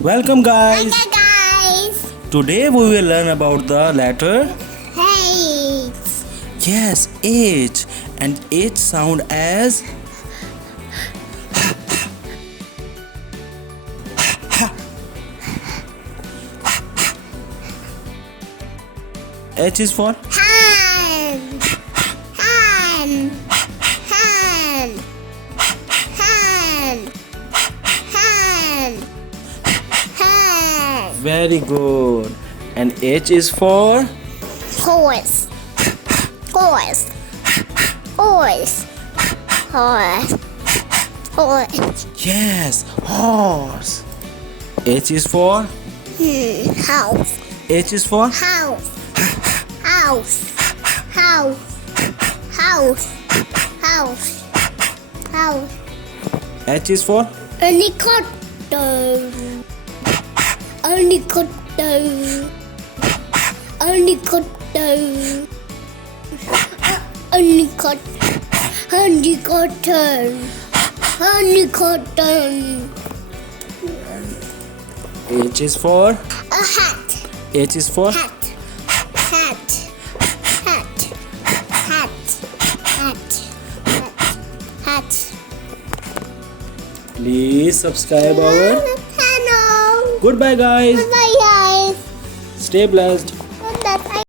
Welcome guys. Okay, guys. Today we will learn about the letter Hey. yes, H, and H sound as H is for Hand. Hand. Hand. Hand. Hand. Hand. very good, and H is for Horse. Horse. Horse. Horse. Horse. yes, horse. H is for House. H is for House. House. House. House. House. House. H is for Helicopter. Helicopter. Helicopter. Helicopter. Helicopter. Helicopter. H is for A hat. H is for Hat. Hat. Hat. Hat. Hat. Hat. please subscribe our Hello. goodbye guys, Bye, guys. stay blessed.